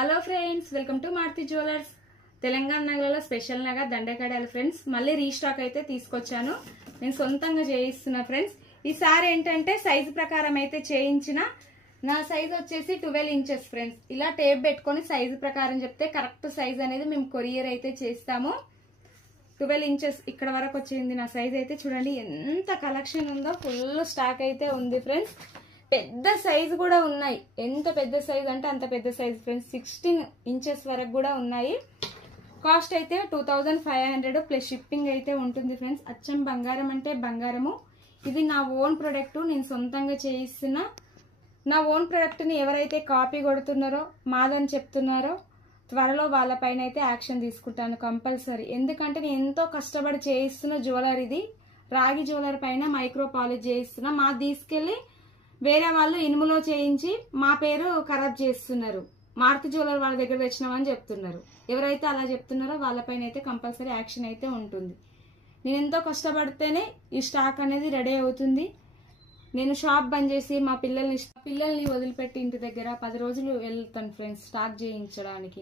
Hello friends, welcome to Maruti jewellers. Telangana నగలలో special నగ దండకడాలు ఫ్రెండ్స్. మళ్ళీ రీస్టాక్ అయితే తీసుకొచ్చాను. నేను సొంతంగా చేయిస్తున్నా ఫ్రెండ్స్. ఈసారి ఏంటంటే సైజు ప్రకారం అయితే చేయించిన. నా సైజ్ వచ్చేసి 12 ఇంచెస్ ఫ్రెండ్స్. ఇలా టేప్ పెట్టుకొని సైజు ప్రకారం చెప్తే కరెక్ట్ సైజ్ అనేది మేము కొరియర్ అయితే చేస్తాము. 12 ఇంచెస్ ఇక్కడ వరకు వచ్చింది నా సైజ్ అయితే. చూడండి ఎంత కలెక్షన్ ఉందో, ఫుల్ స్టాక్ అయితే ఉంది ఫ్రెండ్స్. పెద్ద సైజు కూడా ఉన్నాయి. ఎంత పెద్ద సైజ్ అంటే అంత పెద్ద సైజ్ ఫ్రెండ్స్. 16 ఇంచెస్ వరకు కూడా ఉన్నాయి. కాస్ట్ అయితే 2500 ప్లస్ షిప్పింగ్ అయితే ఉంటుంది ఫ్రెండ్స్. అచ్చం బంగారం అంటే బంగారము. ఇది నా ఓన్ ప్రొడక్ట్, నేను సొంతంగా చేయిస్తున్నా. నా ఓన్ ప్రొడక్ట్ని ఎవరైతే కాపీ కొడుతున్నారో, మాదని చెప్తున్నారో, త్వరలో వాళ్ళపైన అయితే యాక్షన్ తీసుకుంటాను కంపల్సరీ. ఎందుకంటే నేను ఎంతో కష్టపడి చేయిస్తున్న జ్యువెలర్ ఇది. రాగి జ్యువెలర్ పైన మైక్రో పాలిష్ చేయిస్తున్నా. మా తీసుకెళ్లి వేరే వాళ్ళు ఇనుములో చేయించి మా పేరు ఖరాబ్ చేస్తున్నారు. మారుతి జ్యువెలర్ వాళ్ళ దగ్గర తెచ్చినామని చెప్తున్నారు. ఎవరైతే అలా చెప్తున్నారో వాళ్ళపైన అయితే కంపల్సరీ యాక్షన్ అయితే ఉంటుంది. నేను ఎంతో కష్టపడితేనే ఈ స్టాక్ అనేది రెడీ అవుతుంది. నేను షాప్ బంద్ చేసి మా పిల్లల్ని వదిలిపెట్టి ఇంటి దగ్గర 10 రోజులు వెళ్తాను ఫ్రెండ్స్ స్టాక్ చేయించడానికి.